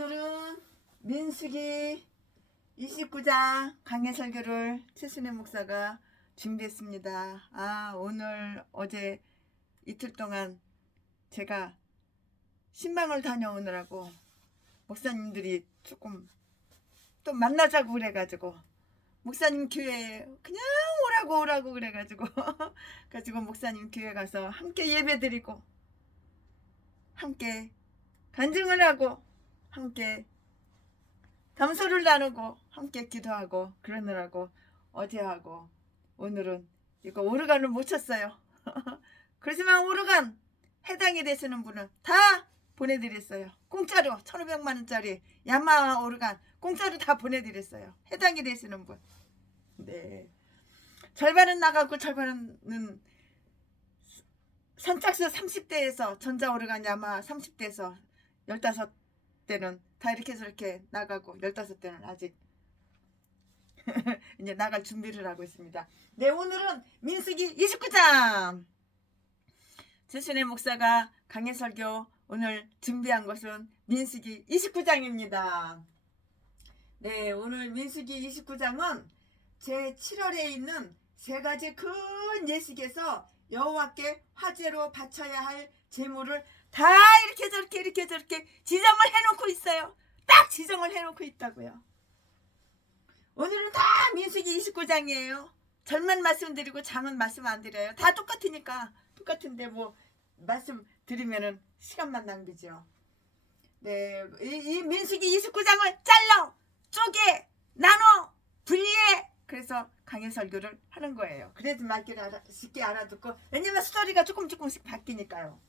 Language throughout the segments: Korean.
오늘은 민수기 29장 강해 설교를 최순회 목사가 준비했습니다. 오늘 어제 이틀 동안 제가 신방을 다녀오느라고 목사님들이 조금 또 만나자고 그래가지고 목사님 교회에 그냥 오라고 그래가지고 가지고 목사님 교회 가서 함께 예배드리고 함께 간증을 하고 함께 담소를 나누고 함께 기도하고 그러느라고 어제하고 오늘은 이거 오르간을 못 쳤어요. 그렇지만 오르간 해당이 되시는 분은 다 보내드렸어요. 공짜로 1,500만원짜리 야마하 오르간 공짜로 다 보내드렸어요. 해당이 되시는 분. 네. 절반은 나가고 절반은 선착순 30대에서 전자오르간 야마하 30대에서 15대는 다 이렇게 저렇게 나가고 15대는 아직 이제 나갈 준비를 하고 있습니다. 네, 오늘은 민수기 29장 최순회 목사가 강해 설교 오늘 준비한 것은 민수기 29장입니다. 네, 오늘 민수기 29장은 제 7월에 있는 세 가지 큰 예식에서 여호와께 화제로 바쳐야 할 제물을 다 이렇게 저렇게 지정을 해놓고 있어요. 딱 지정을 해놓고 있다고요. 오늘은 다 민수기 29장이에요. 절만 말씀드리고 장은 말씀 안 드려요. 다 똑같으니까. 똑같은데 뭐 말씀 드리면은 시간만 낭비죠. 네, 이 민수기 29장을 잘라 쪼개 나눠 분리해. 그래서 강해 설교를 하는 거예요. 그래도 말귀를 쉽게 알아듣고, 왜냐면 스토리가 조금씩 바뀌니까요.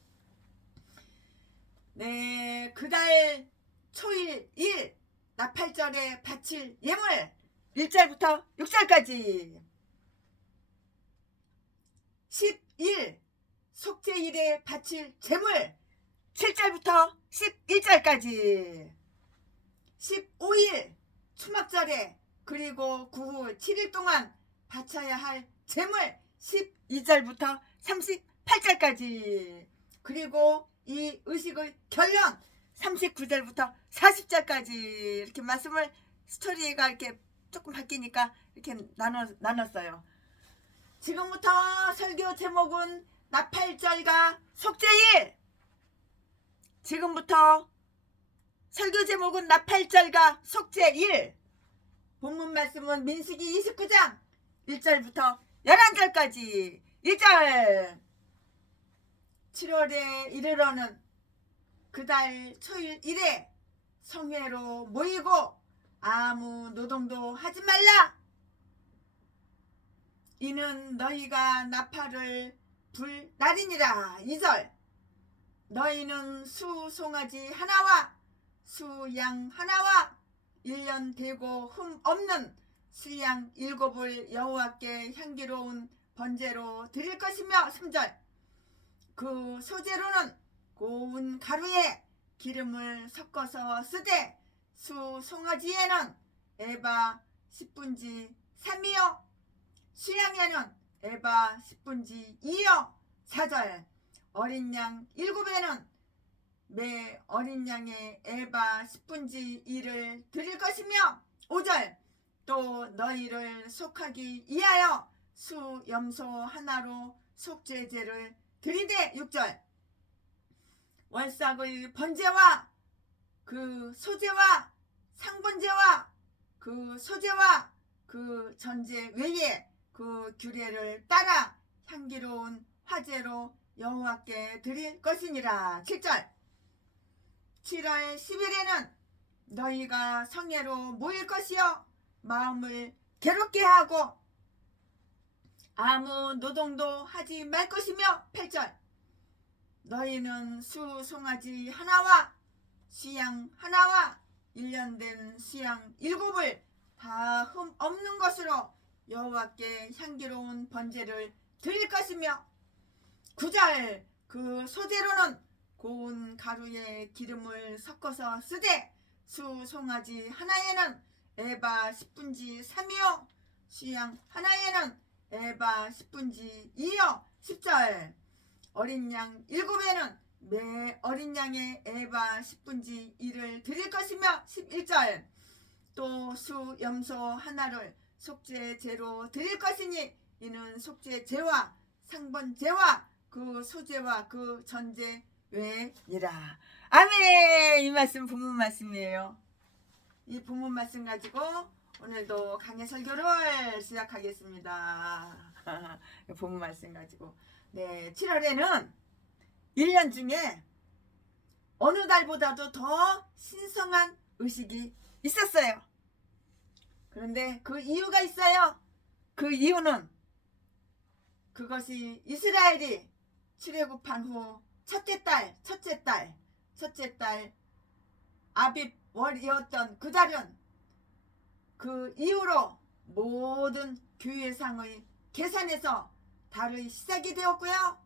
네, 그달 초일 1 나팔절에 바칠 예물 1절부터 6절까지 10일 속죄일에 바칠 제물 7절부터 11절까지 15일 초막절에 그리고 그 후 7일 동안 바쳐야 할 제물 12절부터 38절까지 그리고 이 의식의 결론 39절부터 40절까지 이렇게 말씀을 스토리가 이렇게 조금 바뀌니까 이렇게 나눴어요. 지금부터 설교 제목은 나팔절과 속죄일. 지금부터 설교 제목은 나팔절과 속죄일. 본문 말씀은 민수기 29장 1절부터 11절까지 1절 7월에 이르러는 그달 초일 1에 성회로 모이고 아무 노동도 하지 말라. 이는 너희가 나팔을 불 날이니라. 2절 너희는 수 송아지 하나와 수 양 하나와 1년 되고 흠 없는 수양 7을 여호와께 향기로운 번제로 드릴 것이며 3절 그 소재로는 고운 가루에 기름을 섞어서 쓰되 수 송아지에는 에바 10분지 3이요 수양에는 에바 10분지 2요 4절 어린 양 7에는 매 어린 양의 에바 10분지 2를 드릴 것이며 5절 또 너희를 속하기 위하여 수 염소 하나로 속죄제를 드리되 6절 월삭의 번제와 그 소제와 상번제와 그 소제와 그 전제 외에 그 규례를 따라 향기로운 화제로 여호와께 드릴 것이니라. 7절 7월 10일에는 너희가 성회로 모일 것이요 마음을 괴롭게 하고 아무 노동도 하지 말 것이며 8절 너희는 수 송아지 하나와 수양 하나와 1년 된 수양 7을 다 흠 없는 것으로 여호와께 향기로운 번제를 드릴 것이며 9절 그 소재로는 고운 가루에 기름을 섞어서 쓰되 수 송아지 하나에는 에바 10분지 3이요 수양 하나에는 에바 10분지 2요 10절 어린 양 7에는 매 어린 양의 애바 10분지 1을 드릴 것이며 11절 또 수 염소 하나를 속죄제로 드릴 것이니 이는 속죄제와 상번제와 그 소제와 그 전제 외니라. 아멘. 이 말씀 본문 말씀이에요. 이 본문 말씀 가지고 오늘도 강해 설교를 시작하겠습니다. 본문 말씀 가지고. 네, 7월에는 1년 중에 어느 달보다도 더 신성한 의식이 있었어요. 그런데 그 이유가 있어요. 그 이유는 그것이 이스라엘이 출애굽한 후 첫째 달 아빕월이었던 그 달은 그 이후로 모든 규례상의 계산에서 달의 시작이 되었고요.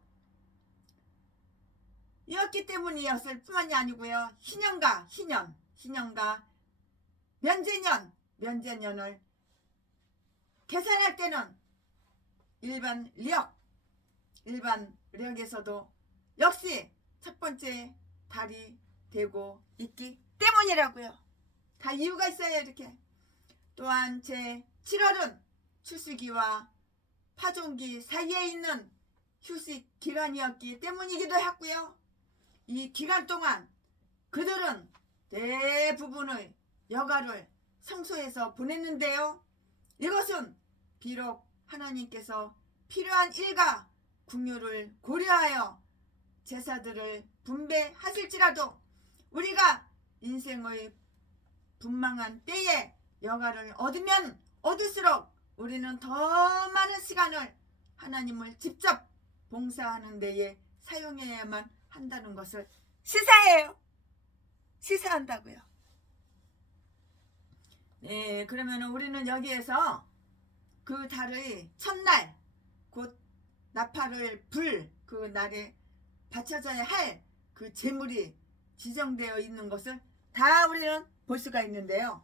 이었기 때문이었을 뿐만이 아니고요. 희년과 면제년을 계산할 때는 일반 력에서도 역시 첫 번째 달이 되고 있기 때문이라고요. 다 이유가 있어요. 이렇게. 또한 제7월은 출수기와 파종기 사이에 있는 휴식 기간이었기 때문이기도 했고요. 이 기간 동안 그들은 대부분의 여가를 성소에서 보냈는데요. 이것은 비록 하나님께서 필요한 일과 궁유를 고려하여 제사들을 분배하실지라도 우리가 인생의 분망한 때에 여가를 얻으면 얻을수록 우리는 더 많은 시간을 하나님을 직접 봉사하는 데에 사용해야만 한다는 것을 시사해요. 시사한다고요. 네, 그러면 우리는 여기에서 그 달의 첫날 곧 나팔을 불 그 날에 바쳐져야 할 그 제물이 지정되어 있는 것을 다 우리는 볼 수가 있는데요.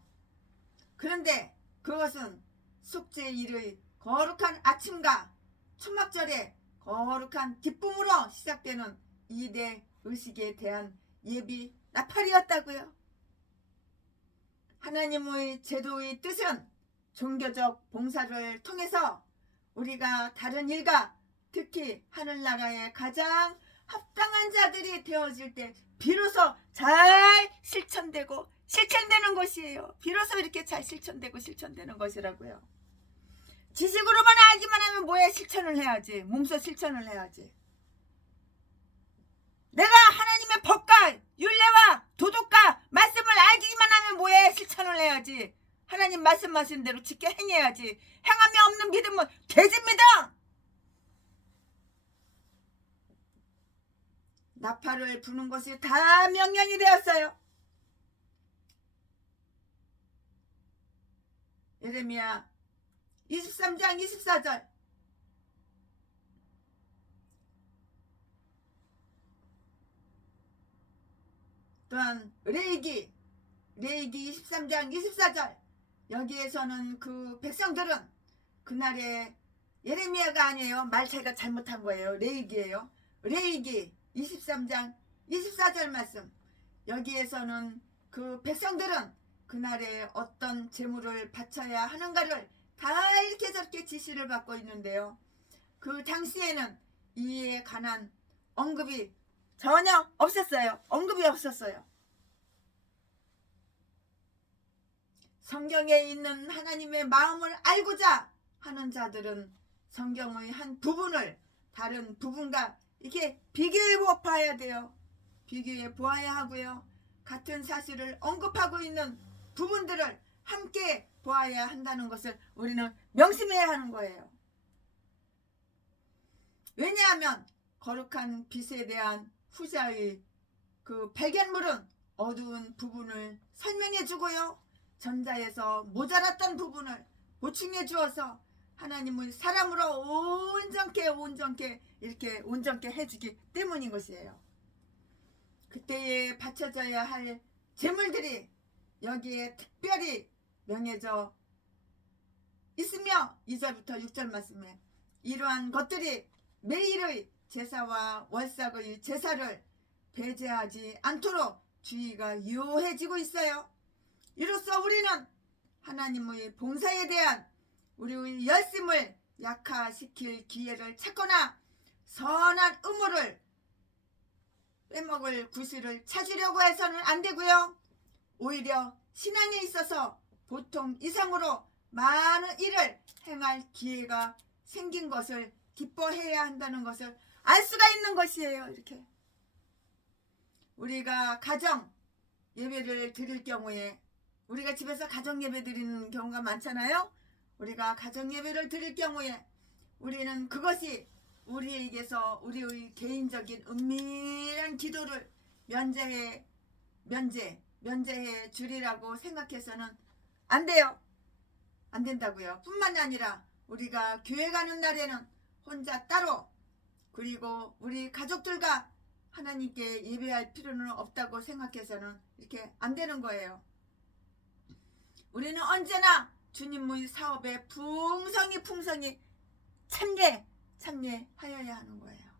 그런데 그것은 속죄일의 거룩한 아침과 초막절의 거룩한 기쁨으로 시작되는 이대 의식에 대한 예비 나팔이었다고요. 하나님의 제도의 뜻은 종교적 봉사를 통해서 우리가 다른 일과 특히 하늘나라의 가장 합당한 자들이 되어질 때 비로소 잘 실천되는 것이에요. 비로소 이렇게 잘 실천되는 것이라고요. 지식으로만 알기만 하면 뭐해? 실천을 해야지. 몸소 실천을 해야지. 내가 하나님의 법과 율례와 도덕과 말씀을 알기만 하면 뭐해? 실천을 해야지. 하나님 말씀하신 대로 지켜 행해야지. 행함이 없는 믿음은 돼지입니다. 나팔을 부는 것이 다 명령이 되었어요. 예레미야 23장 24절 또한 레위기 23장 24절 여기에서는 그 백성들은 그날에 예레미야가 아니에요. 말차이가 잘못한 거예요. 레위기예요. 레위기 23장 24절 말씀 여기에서는 그 백성들은 그날에 어떤 제물을 바쳐야 하는가를 다 이렇게 저렇게 지시를 받고 있는데요. 그 당시에는 이에 관한 언급이 전혀 없었어요. 언급이 없었어요. 성경에 있는 하나님의 마음을 알고자 하는 자들은 성경의 한 부분을 다른 부분과 이렇게 비교해 봐야 돼요. 비교해 보아야 하고요. 같은 사실을 언급하고 있는 부분들을 함께 보아야 한다는 것을 우리는 명심해야 하는 거예요. 왜냐하면 거룩한 빛에 대한 후자의 그 발견물은 어두운 부분을 설명해 주고요. 전자에서 모자랐던 부분을 보충해 주어서 하나님의 사람으로 온전케 이렇게 온전케 해주기 때문인 것이에요. 그때에 바쳐져야 할 제물들이 여기에 특별히 명해져 있으며 2절부터 6절 말씀에 이러한 것들이 매일의 제사와 월삭의 제사를 배제하지 않도록 주의가 유효해지고 있어요. 이로써 우리는 하나님의 봉사에 대한 우리의 열심을 약화시킬 기회를 찾거나 선한 의무를 빼먹을 구실을 찾으려고 해서는 안 되고요. 오히려 신앙에 있어서 보통 이상으로 많은 일을 행할 기회가 생긴 것을 기뻐해야 한다는 것을 알 수가 있는 것이에요. 이렇게 우리가 가정 예배를 드릴 경우에 우리가 집에서 가정 예배 드리는 경우가 많잖아요. 우리가 가정 예배를 드릴 경우에 우리는 그것이 우리에게서 우리의 개인적인 은밀한 기도를 면제해 주리라고 생각해서는 안 돼요. 안 된다고요. 뿐만 아니라 우리가 교회 가는 날에는 혼자 따로 그리고 우리 가족들과 하나님께 예배할 필요는 없다고 생각해서는 이렇게 안 되는 거예요. 우리는 언제나 주님의 사업에 풍성히 참여하여야 하는 거예요.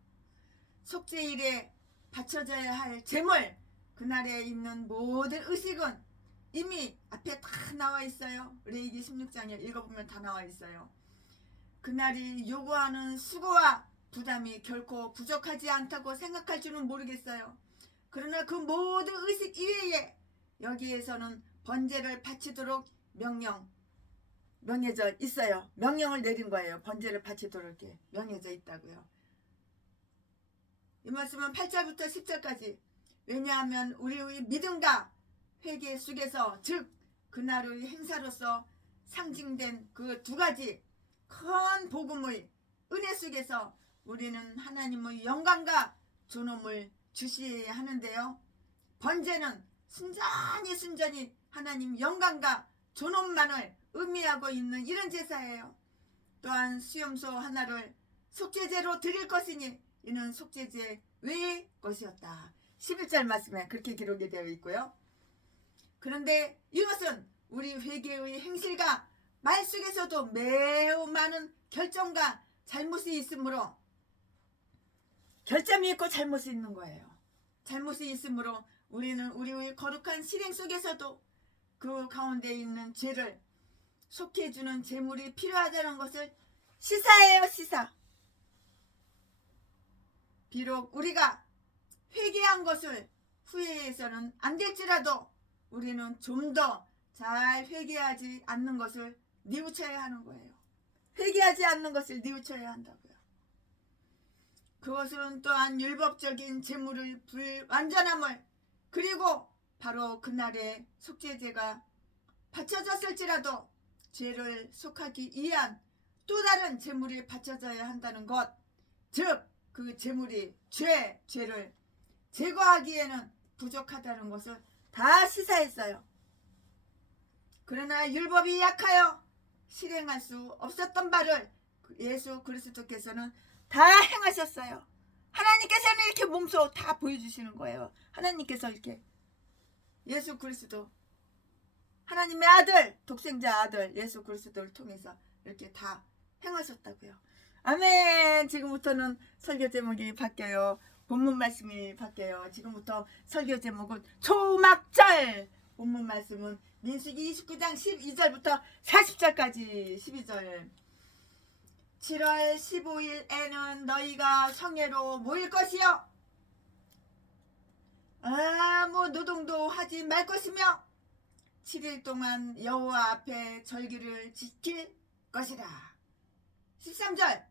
속죄일에 바쳐져야 할 제물, 그날에 있는 모든 의식은 이미 앞에 다 나와 있어요. 레위기 16장에 읽어보면 다 나와 있어요. 그날이 요구하는 수고와 부담이 결코 부족하지 않다고 생각할 줄은 모르겠어요. 그러나 그 모든 의식 이외에 여기에서는 번제를 바치도록 명해져 있어요. 명령을 내린 거예요. 번제를 바치도록 명해져 있다고요. 이 말씀은 8절부터 10절까지 왜냐하면 우리의 믿음과 회개 속에서 즉 그날의 행사로서 상징된 그 두 가지 큰 복음의 은혜 속에서 우리는 하나님의 영광과 존엄을 주시해야 하는데요. 번제는 순전히 하나님 영광과 존엄만을 의미하고 있는 이런 제사예요. 또한 수염소 하나를 속죄제로 드릴 것이니 이는 속죄제 외의 것이었다. 11절 말씀에 그렇게 기록이 되어 있고요. 그런데 이것은 우리 회개의 행실과 말 속에서도 매우 많은 결정과 잘못이 있으므로 결점이 있고 잘못이 있는 거예요. 잘못이 있으므로 우리는 우리의 거룩한 실행 속에서도 그 가운데 있는 죄를 속해주는 제물이 필요하다는 것을 시사해요. 시사. 비록 우리가 회개한 것을 후회해서는 안 될지라도 우리는 좀 더 잘 회개하지 않는 것을 뉘우쳐야 하는 거예요. 회개하지 않는 것을 뉘우쳐야 한다고요. 그것은 또한 율법적인 제물의 불완전함을 그리고 바로 그날의 속죄제가 바쳐졌을지라도 죄를 속하기 위한 또 다른 제물이 바쳐져야 한다는 것, 즉 그 제물이 죄를 제거하기에는 부족하다는 것을 다 시사했어요. 그러나 율법이 약하여 실행할 수 없었던 바를 예수 그리스도께서는 다 행하셨어요. 하나님께서는 이렇게 몸소 다 보여주시는 거예요. 하나님께서 이렇게 예수 그리스도 하나님의 아들, 독생자 아들 예수 그리스도를 통해서 이렇게 다 행하셨다고요. 아멘. 지금부터는 설교 제목이 바뀌어요. 본문 말씀이 바뀌어요. 지금부터 설교 제목은 초막절. 본문 말씀은 민수기 29장 12절부터 40절까지 12절. 7월 15일에는 너희가 성회로 모일 것이요 아무 노동도 하지 말 것이며 7일 동안 여호와 앞에 절기를 지킬 것이라. 13절.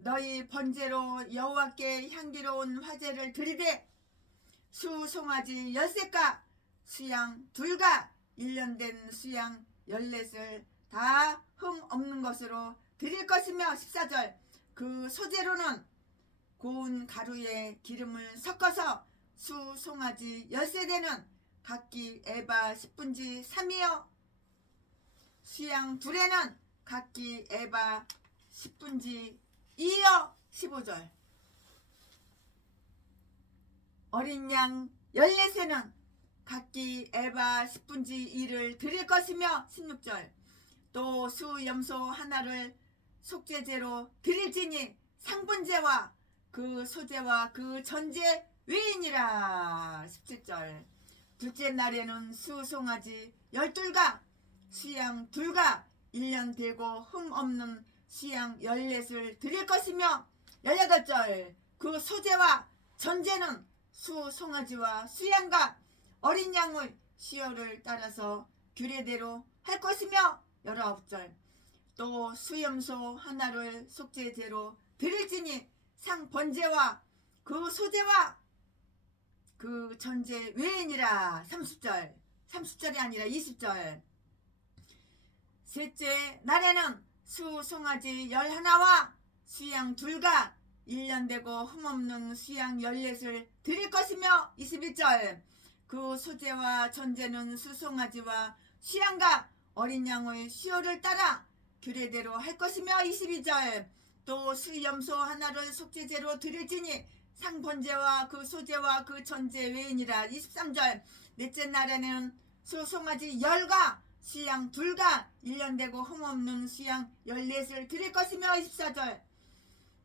너희 번제로 여호와께 향기로운 화제를 드리되 수송아지 10셋과 수양 2가 1년 된 수양 14을 다 흠 없는 것으로 드릴 것이며 14절. 그 소재로는 고운 가루에 기름을 섞어서 수송아지 10세대는 각기 에바 10분지 3이요 수양 2에는 각기 에바 10분지 2요 15절. 어린 양 14세는 각기 에바 10분지 2를 드릴 것이며 16절. 또 수염소 하나를 속죄제로 드릴지니 상분제와 그 소제와 그 전제 외인이라. 17절 둘째 날에는 수송아지 12가 수양 2가 1년 되고 흠없는 수양 14을 드릴 것이며 18절 그 소재와 전제는 수송아지와 수양과 어린 양의 시효를 따라서 규례대로 할 것이며 19절 또 수염소 하나를 속죄제로 드릴지니 상번제와 그 소재와 그 전제 외인이라. 30절이 아니라 20절 셋째 날에는 수송아지 11와 수양 2가 1년 되고 흠없는 수양 14을 드릴 것이며 21절 그 소재와 전제는 수송아지와 수양과 어린 양의 시효를 따라 규례대로 할 것이며 22절 또 수염소 하나를 속죄제로 드릴지니 상번제와 그 소재와 그 전제 외인이라. 23절 넷째 날에는 수송아지 10과 수양 2가 1년 되고 흠없는 수양 14을 드릴 것이며 24절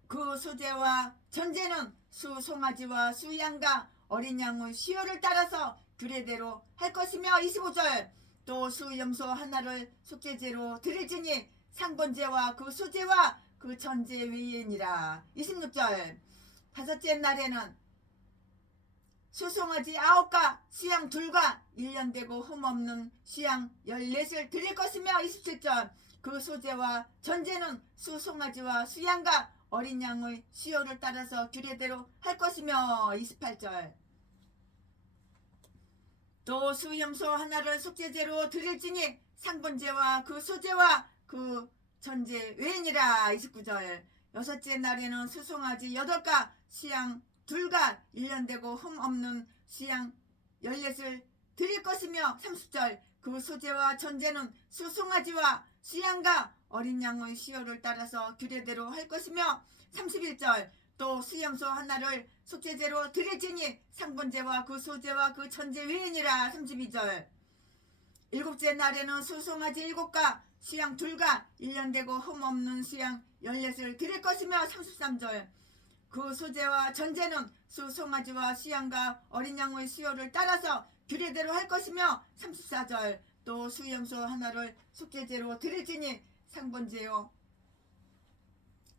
그 소재와 전제는 수송아지와 수양과 어린 양의 시효를 따라서 규례대로 할 것이며 25절 또 수염소 하나를 속죄제로 드릴지니 상번제와 그 소재와 그 전제 외인이라. 26절 다섯째 날에는 수송아지 9과 수양 2가 1년 되고 흠없는 수양 14을 드릴 것이며 27절 그 소재와 전제는 수송아지와 수양과 어린 양의 시효를 따라서 규례대로 할 것이며 28절 또 수염소 하나를 속죄제로 드릴지니 상번제와 그 소재와 그 전제 외인이라. 29절 여섯째 날에는 수송아지 8과 수양 2가 1년 되고 흠없는 수양 14을 드릴 것이며 30절 그 소재와 전제는 수송아지와 수양과 어린 양의 시효를 따라서 규례대로 할 것이며 31절 또 수염소 하나를 속죄제로 드릴지니 상번제와 그 소재와 그 전제 외인이라. 32절 일곱째 날에는 수송아지 7과 수양 2가 1년 되고 흠없는 수양 14을 드릴 것이며 33절 그 소재와 전제는 수송아지와 수양과 어린 양의 시효를 따라서 규례대로 할 것이며 34절 또 수염소 하나를 속죄제로 드릴지니 상번제요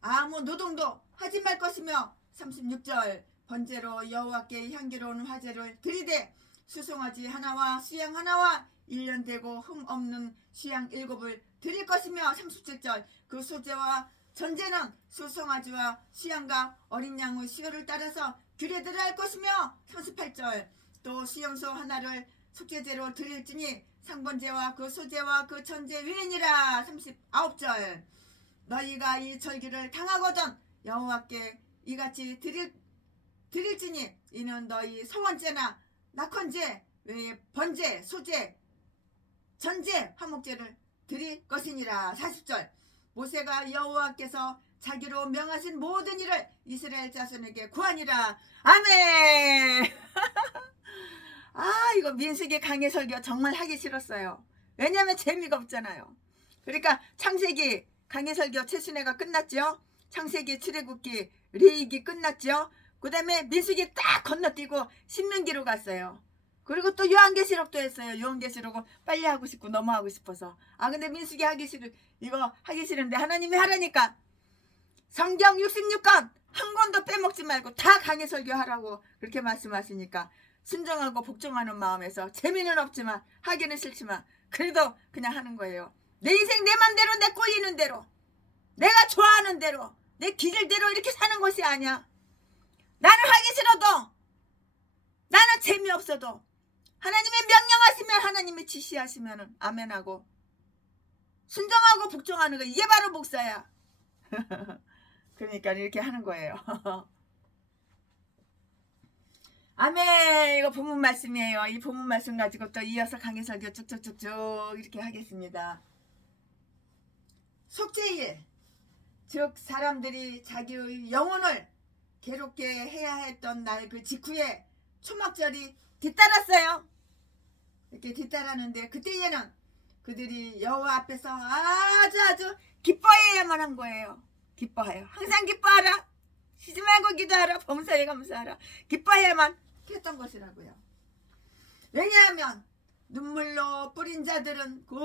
아무 노동도 하지 말 것이며 36절 번제로 여호와께 향기로운 화제를 드리되 수송아지 하나와 수양 하나와 1년 되고 흠없는 수양 7을 드릴 것이며 37절 그 소재와 전제는 수송아지와 수양과 어린 양의 시효를 따라서 규례대로 할 것이며 38절 또 수염소 하나를 속죄제로 드릴지니 상번제와 그 소재와 그 전제 외인이라. 39절 너희가 이 절기를 당하거든 여호와께 이같이 드릴지니 이는 너희 소원제나 낙헌제 외에 번제 소제 전제 화목제를 드릴 것이니라. 40절 모세가 여호와께서 자기로 명하신 모든 일을 이스라엘 자손에게 구하니라. 아멘. 아 이거 민수기 강해 설교 정말 하기 싫었어요. 왜냐하면 재미가 없잖아요. 그러니까 창세기 강해 설교 최순회가 끝났죠. 창세기 출애굽기 레위기 끝났죠. 그 다음에 민수기 딱 건너뛰고 신명기로 갔어요. 그리고 또 요한계시록도 했어요. 요한계시록은 빨리 하고 싶고 너무 하고 싶어서. 아 근데 민수기 이거 하기 싫은데 하나님이 하라니까 성경 66권 한 권도 빼먹지 말고 다 강해 설교하라고 그렇게 말씀하시니까 순종하고 복종하는 마음에서 재미는 없지만 하기는 싫지만 그래도 그냥 하는 거예요. 내 인생 내 맘대로 내 꼴리는 대로 내가 좋아하는 대로 내 기질대로 이렇게 사는 것이 아니야. 나는 하기 싫어도 나는 재미없어도 하나님의 명령하시면 하나님의 지시하시면 아멘하고 순종하고 복종하는 거 이게 바로 목사야. 그러니까 이렇게 하는 거예요. 아멘. 이거 본문 말씀이에요. 이 본문 말씀 가지고 또 이어서 강해 설교 쭉쭉쭉쭉 이렇게 하겠습니다. 속죄일 즉 사람들이 자기의 영혼을 괴롭게 해야 했던 날 그 직후에 초막절이 뒤따랐어요. 이렇게 뒤따랐는데 그때에는 그들이 여호와 앞에서 아주 기뻐해야만 한 거예요. 기뻐해요. 항상 기뻐하라. 쉬지 말고 기도하라. 범사에 감사하라. 기뻐해야만 했던 것이라고요. 왜냐하면 눈물로 뿌린 자들은 그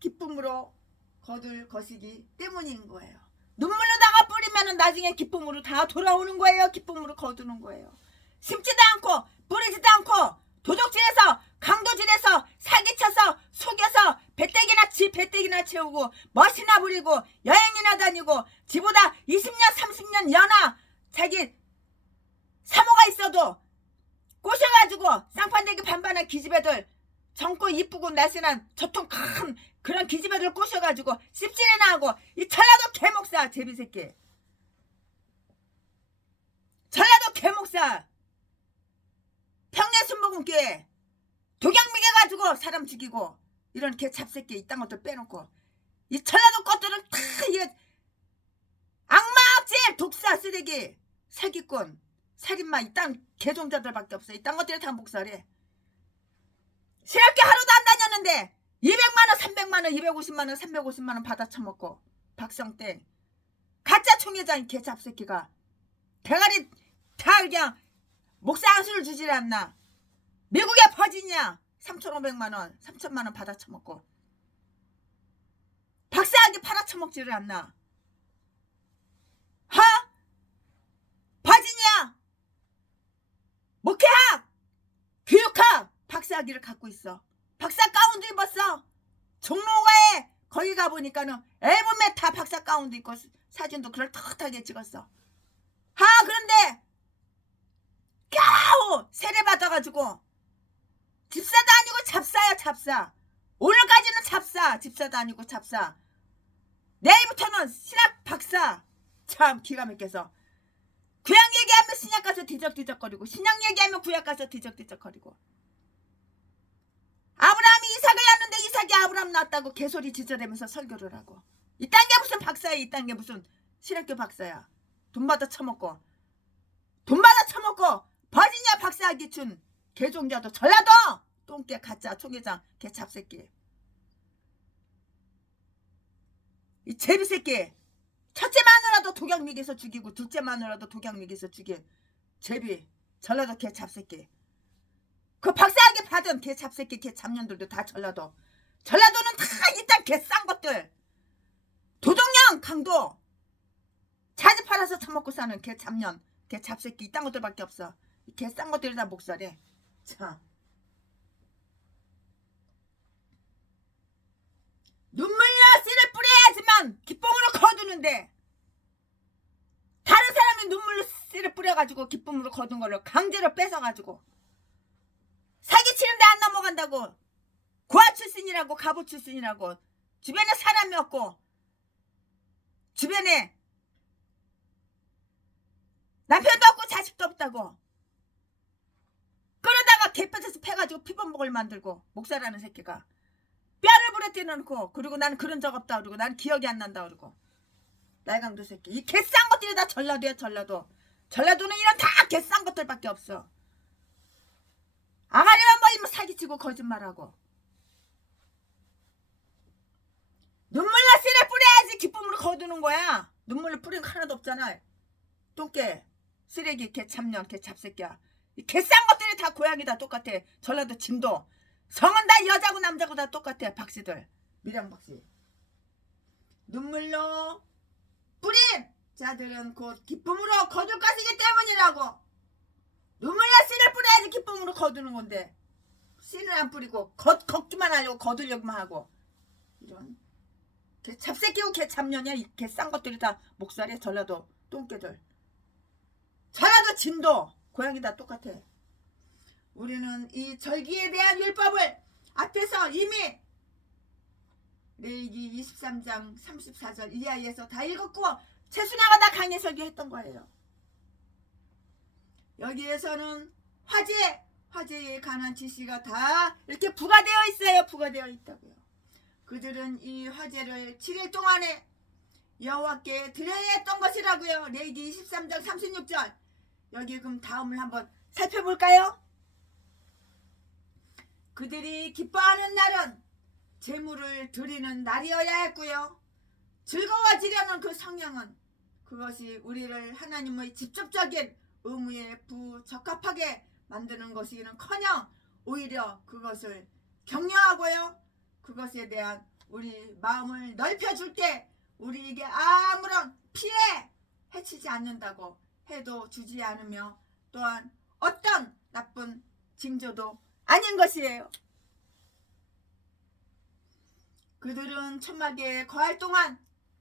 기쁨으로 거둘 것이기 때문인 거예요. 눈물로다가 뿌리면 나중에 기쁨으로 다 돌아오는 거예요. 기쁨으로 거두는 거예요. 심지도 않고 뿌리지도 않고 도적질해서 강도질해서 사기쳐서 속여서 배때기나 채우고 멋이나 부리고 여행이나 다니고 지보다 20년 30년 연하 자기 사모가 있어도 꼬셔가지고 쌍판대기 반반한 기집애들 젊고 이쁘고 날씬한 저통 큰 그런 기집애들 꼬셔가지고 씹질이나 하고 이 전라도 개목사 제비새끼 전라도 개목사 평내순복음교회 독양미개 가지고 사람 죽이고 이런 개잡새끼 이딴 것들 빼놓고 이 전라도 것들은 다 이게 악마악질 독사 쓰레기 사기꾼 살인마 이딴 개종자들밖에 없어. 이딴 것들이 다 목살해. 신학교 하루도 안 다녔는데 200만원 300만원 250만원 350만원 받아 처먹고 박성땡 가짜 총회장 개잡새끼가 대가리 다 그냥 목사 한수를 주질 않나. 미국에 퍼지냐 3,500만원 3,000만원 받아 처먹고 박사학위 팔아 처먹지를 않나. 버지니아 목회학 교육학 박사학위를 갖고 있어. 박사 가운도 입었어. 종로가에 거기 가보니까는 앨범에 다 박사 가운도 입고 사진도 그럴듯하게 찍었어. 그런데 겨우 세례 받아가지고 집사도 아니고 잡사야 잡사. 오늘까지는 잡사 집사도 아니고 잡사. 내일부터는 신학 박사. 참 기가 막혀서 구약 얘기하면 신약 가서 뒤적뒤적거리고 신약 얘기하면 구약 가서 뒤적뒤적거리고 아브라함이 이삭을 낳았는데 이삭이 아브라함 낳았다고 개소리 지저대면서 설교를 하고 이딴 게 무슨 박사야. 이딴 게 무슨 신학교 박사야. 돈 받아 처먹고 버지니아 박사학위 준 개종자도 전라도 똥개 가짜 총회장 개잡새끼 이 제비새끼 첫째 마누라도 독약미개에서 죽이고 둘째 마누라도 독약미개에서 죽인 제비 전라도 개잡새끼 그 박사학위 받은 개잡새끼 개잡년들도 다 전라도는 다 이딴 개싼 것들 도둑년 강도 자지 팔아서 처먹고 사는 개잡년 개잡새끼 이딴 것들밖에 없어. 개싼 것들이 다 목살해. 자 눈물로 씨를 뿌려야지만 기쁨으로 거두는데 다른 사람이 눈물로 씨를 뿌려가지고 기쁨으로 거둔 걸로 강제로 뺏어가지고 사기치는데 안 넘어간다고 고아 출신이라고 갑오 출신이라고 주변에 사람이 없고 주변에 남편도 없고 자식도 없다고 그러다가 개뼈에서 패가지고 피범벅을 만들고 목사라는 새끼가 뼈를 부러뜨려놓고 그리고 나는 그런 적 없다 그러고 난 기억이 안 난다 그러고 날강도 새끼 이 개싼 것들이 다 전라도야. 전라도는 이런 다 개싼 것들밖에 없어. 아가리만 보이면 사기치고 거짓말하고 눈물로 씨를 뿌려야지 기쁨으로 거두는 거야. 눈물로 뿌린 거 하나도 없잖아. 똥개 쓰레기 개참년 개잡새끼야. 이 개싼 것들이 다 고양이 다 똑같아. 전라도 진도 성은 다 여자고 남자고 다 똑같아. 박씨들 밀양박씨 눈물로 뿌린 자들은 곧 기쁨으로 거둘 것이기 때문이라고. 눈물로 씨를 뿌려야지 기쁨으로 거두는 건데 씨는 안 뿌리고 걷기만 하려고 거두려고만 하고 이런 개잡새끼고 개잡년이야. 이 개싼 것들이 다 목살이야. 전라도 똥개들 전라도 진도 고양이 다 똑같아. 우리는 이 절기에 대한 율법을 앞에서 이미 레위기 23장 34절 이하에서 다 읽었고 최순아가 다 강의 설교했던 거예요. 여기에서는 화제에 관한 지시가 다 이렇게 부과되어 있어요. 부과되어 있다고요. 그들은 이 화제를 7일 동안에 여호와께 드려야 했던 것이라고요. 레위기 23장 36절 여기 그럼 다음을 한번 살펴볼까요? 그들이 기뻐하는 날은 제물을 드리는 날이어야 했고요. 즐거워지려는 그 성향은 그것이 우리를 하나님의 직접적인 의무에 부적합하게 만드는 것이는커녕 오히려 그것을 격려하고요. 그것에 대한 우리 마음을 넓혀줄 때 우리에게 아무런 피해 해치지 않는다고 해도 주지 않으며 또한 어떤 나쁜 징조도 아닌 것이에요. 그들은 천막에 거할 동안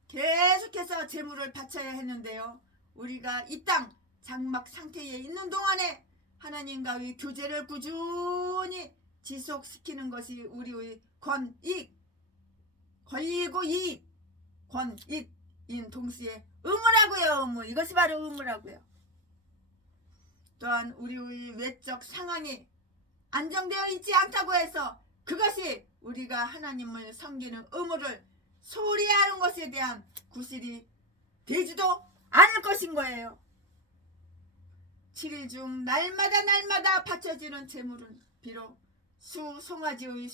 계속해서 제물을 바쳐야 했는데요. 우리가 이 땅 장막 상태에 있는 동안에 하나님과의 교제를 꾸준히 지속시키는 것이 우리의 권익, 권리고 이익, 권익인 동시에 의무라고요. 의무. 이것이 바로 의무라고요. 또한 우리의 외적 상황이 안정되어 있지 않다고 해서 그것이 우리가 하나님을 섬기는 의무를 소홀히 하는 것에 대한 구실이 되지도 않을 것인 거예요. 7일 중 날마다 바쳐지는 제물은 비록 수송아지의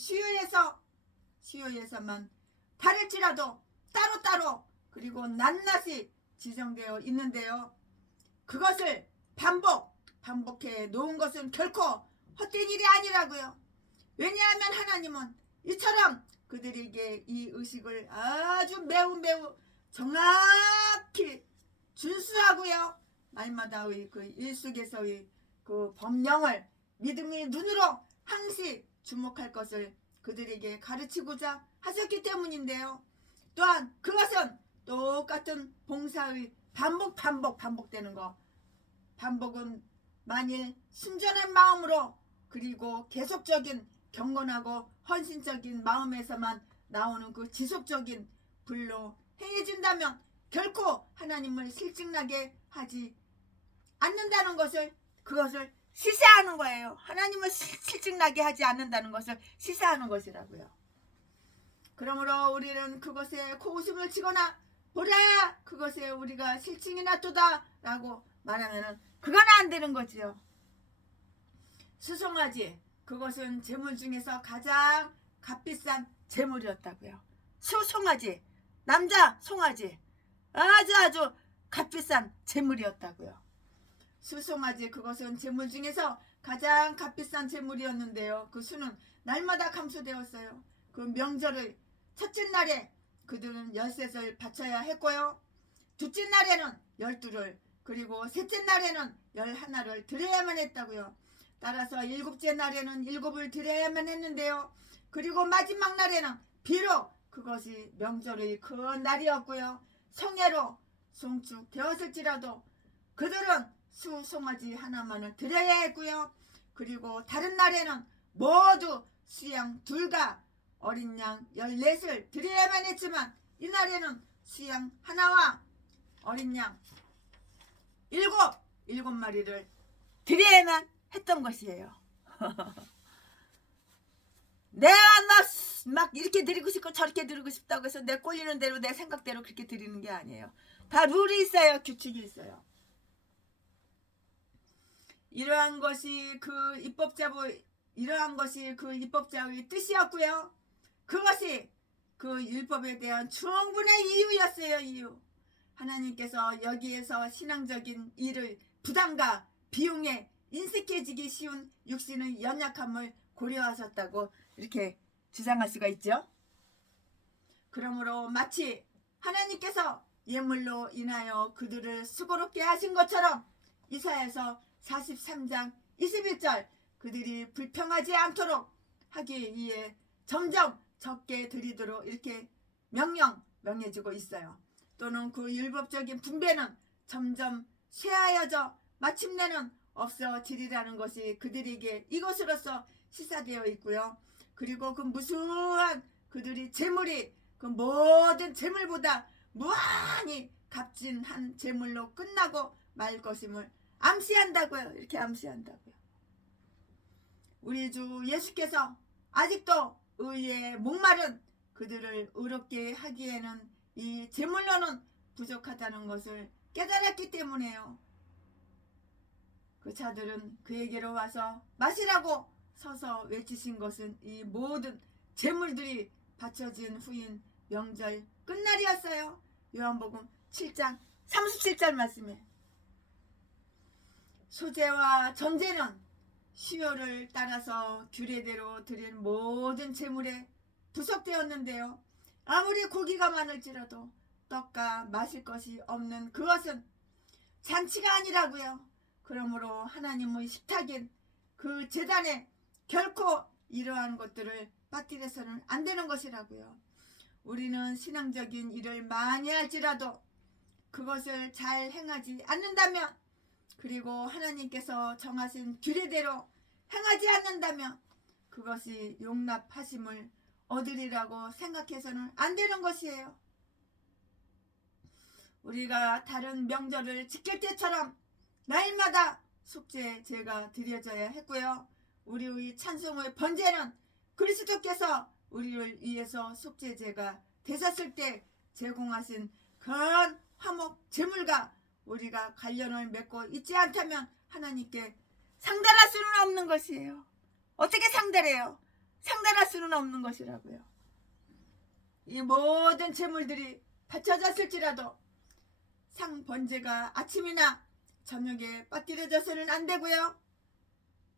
수요에서만 다를지라도 따로따로 그리고 낱낱이 지정되어 있는데요. 그것을 반복해 놓은 것은 결코 헛된 일이 아니라고요. 왜냐하면 하나님은 이처럼 그들에게 이 의식을 아주 매우 정확히 준수하고요. 날마다의 그 일 속에서의 그 법령을 믿음의 눈으로 항시 주목할 것을 그들에게 가르치고자 하셨기 때문인데요. 또한 그것은 똑같은 봉사의 반복되는 것. 반복은 만일 순전한 마음으로 그리고 계속적인 경건하고 헌신적인 마음에서만 나오는 그 지속적인 불로 행해진다면 결코 하나님을 실증나게 하지 않는다는 것을 그것을 시사하는 거예요. 하나님을 실증나게 하지 않는다는 것을 시사하는 것이라고요. 그러므로 우리는 그것에 코웃음을 치거나 보라 그것에 우리가 실증이 났도다 라고 말하면 그건 안 되는 거지요. 수송아지 그것은 제물 중에서 가장 값비싼 제물이었다고요. 수송아지 남자 송아지 아주 값비싼 제물이었다고요. 수송아지 그것은 제물 중에서 가장 값비싼 제물이었는데요. 그 수는 날마다 감소되었어요. 그 명절의 첫째 날에 그들은 13을 바쳐야 했고요. 둘째 날에는 12를 그리고 셋째 날에는 11을 드려야만 했다고요. 따라서 일곱째 날에는 7을 드려야만 했는데요. 그리고 마지막 날에는 비록 그것이 명절의 큰 날이었고요. 성회로 송축되었을지라도 그들은 수송아지 하나만을 드려야 했고요. 그리고 다른 날에는 모두 수양 2과 어린 양 14을 드려야만 했지만 이날에는 수양 하나와 어린 양 7마리를 드려야만 했던 것이에요. 내가 막 이렇게 드리고 싶고 저렇게 드리고 싶다고 해서 내 꼴리는 대로 내 생각대로 그렇게 드리는 게 아니에요. 다 룰이 있어요. 규칙이 있어요. 이러한 것이 그 입법자의 뜻이었고요. 그것이 그 율법에 대한 충분한 이유였어요. 이유. 하나님께서 여기에서 신앙적인 일을 부담과 비용에 인색해지기 쉬운 육신의 연약함을 고려하셨다고 이렇게 주장할 수가 있죠. 그러므로 마치 하나님께서 예물로 인하여 그들을 수고롭게 하신 것처럼 이사야서 43장 21절 그들이 불평하지 않도록 하기 위해 점점 적게 드리도록 이렇게 명해주고 있어요. 또는 그 율법적인 분배는 점점 쇠하여져 마침내는 없어지리라는 것이 그들에게 이것으로서 시사되어 있고요. 그리고 그 무수한 그들이 재물이 그 모든 재물보다 무한히 값진한 재물로 끝나고 말 것임을 암시한다고요. 이렇게 암시한다고요. 우리 주 예수께서 아직도 의에 목마른 그들을 의롭게 하기에는 이 재물로는 부족하다는 것을 깨달았기 때문에요. 그 자들은 그에게로 와서 마시라고 서서 외치신 것은 이 모든 재물들이 바쳐진 후인 명절 끝날이었어요. 요한복음 7장 37절 말씀에 소재와 전제는 시효를 따라서 규례대로 드린 모든 제물에 부속되었는데요. 아무리 고기가 많을지라도 떡과 마실 것이 없는 그것은 잔치가 아니라고요. 그러므로 하나님의 식탁인 그 제단에 결코 이러한 것들을 빠뜨려서는 안 되는 것이라고요. 우리는 신앙적인 일을 많이 할지라도 그것을 잘 행하지 않는다면, 그리고 하나님께서 정하신 규례대로 행하지 않는다면 그것이 용납하심을 얻으리라고 생각해서는 안 되는 것이에요. 우리가 다른 명절을 지킬 때처럼 날마다 속죄 제가 드려져야 했고요. 우리의 찬송의 번제는 그리스도께서 우리를 위해서 속죄 제가 되셨을 때 제공하신 그런 화목 제물과 우리가 관련을 맺고 있지 않다면 하나님께 상달할 수는 없는 것이에요. 어떻게 상달해요? 상달할 수는 없는 것이라고요. 이 모든 제물들이 바쳐졌을지라도 상번제가 아침이나 저녁에 빠뜨려져서는 안 되고요.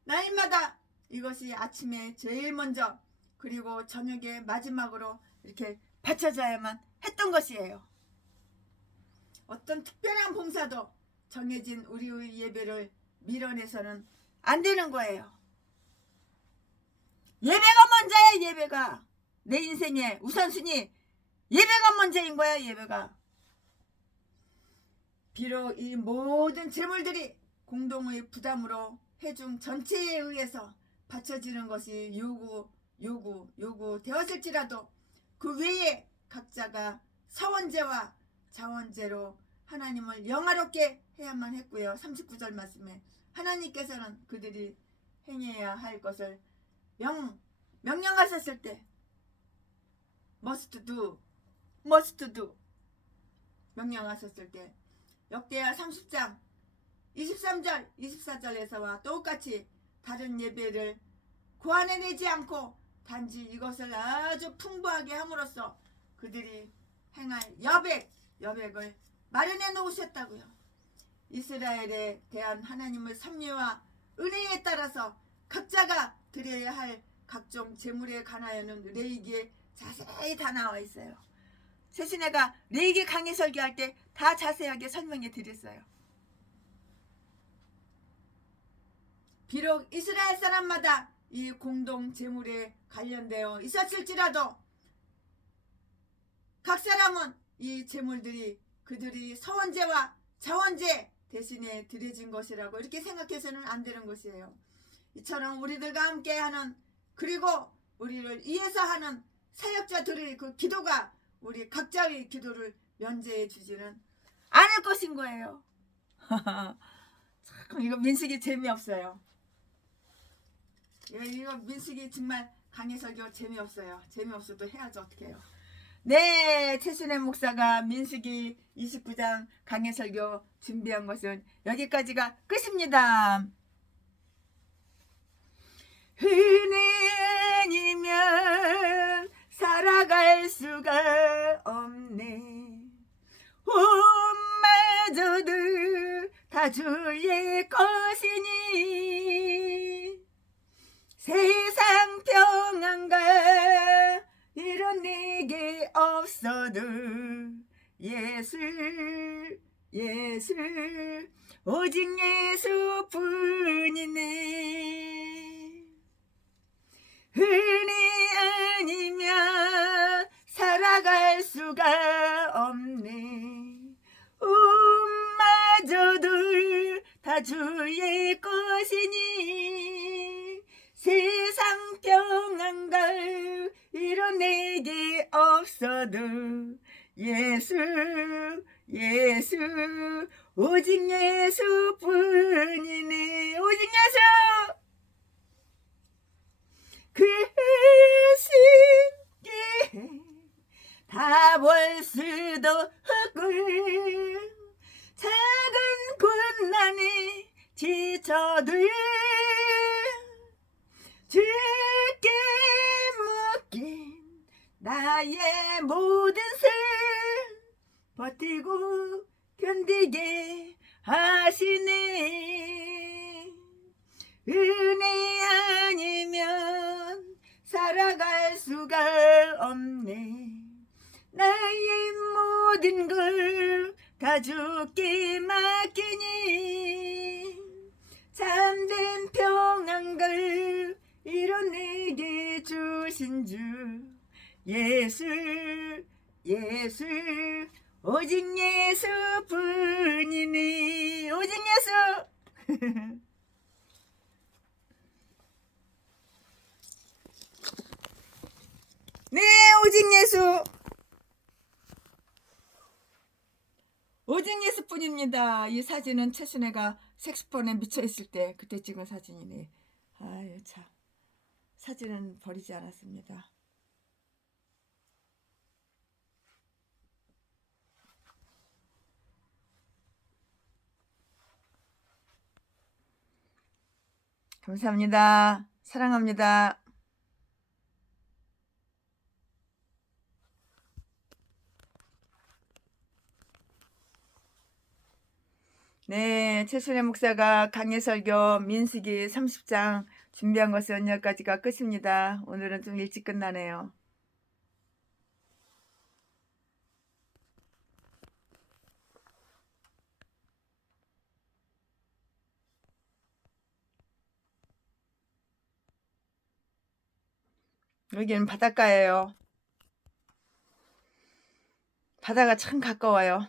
날마다 이것이 아침에 제일 먼저, 그리고 저녁에 마지막으로 이렇게 바쳐져야만 했던 것이에요. 어떤 특별한 봉사도 정해진 우리의 예배를 밀어내서는 안 되는 거예요. 예배가 먼저야. 예배가 내 인생의 우선순위, 예배가 먼저인 거야. 예배가. 비록 이 모든 제물들이 공동의 부담으로 회중 전체에 의해서 바쳐지는 것이 요구되었을지라도 그 외에 각자가 서원제와 자원제로 하나님을 영화롭게 해야만 했고요. 39절 말씀에 하나님께서는 그들이 행해야 할 것을 명령하셨을 때 must do 명령하셨을 때 역대하 30장 23절 24절에서와 똑같이 다른 예배를 고안해내지 않고 단지 이것을 아주 풍부하게 함으로써 그들이 행할 여백을 마련해 놓으셨다고요. 이스라엘에 대한 하나님의 섭리와 은혜에 따라서 각자가 드려야 할 각종 제물에 관하여는 레위기에 자세히 다 나와 있어요. 최신애가 레위기 강의 설교할 때 다 자세하게 설명해 드렸어요. 비록 이스라엘 사람마다 이 공동 제물에 관련되어 있었을지라도 각 사람은 이 제물들이 그들이 서원제와 자원제 대신에 드려진 것이라고 이렇게 생각해서는 안 되는 것이에요. 이처럼 우리들과 함께하는, 그리고 우리를 위해서 하는 사역자들의 그 기도가 우리 각자의 기도를 면제해 주지는 않을 것인 거예요. 참 이거 민수기 재미없어요. 이거 민수기 정말 강의 설교 재미없어요. 재미없어도 해야죠. 어떻게 해요. 네, 최순애 목사가 민수기 29장 강의 설교 준비한 것은 여기까지가 끝입니다. 은혜 아니면 살아갈 수가 없네. 온마저도 다 주의 것이니 세상 평안과 이런 내게 없어도 예수 오직 예수뿐이네. 은혜 아니면 살아갈 수가 없네. 마저도 다 주의 것이니 세상 평안과 이런 내게 없어도 예수 오직 예수뿐이네. 오직 예수. 그 쉽게 다 볼 수도 없고 작은 고난에 지쳐도 주께 묶인 나의 모든 삶 버티고 견디게 하시네. 은혜 아니면 살아갈 수가 없네. 나의 모든 걸 다 주께 맡기니 참된 평안걸 이런 내게 주신 주 예수 예수 오직 예수뿐이니 오직 예수 네 오직 예수 오직 예수뿐입니다. 이 사진은 최순애가 색소폰에 미쳐 있을 때 그때 찍은 사진이네. 아유 참 사진은 버리지 않았습니다. 감사합니다. 사랑합니다. 네, 최순애 목사가 강해설교 민수기 30장 준비한 것은 여기까지가 끝입니다. 오늘은 좀 일찍 끝나네요. 여기는 바닷가예요. 바다가 참 가까워요.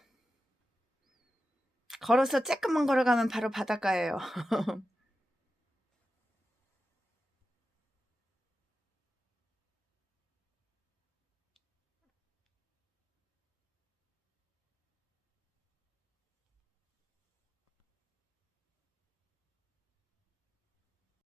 걸어서 조금만 걸어가면 바로 바닷가예요.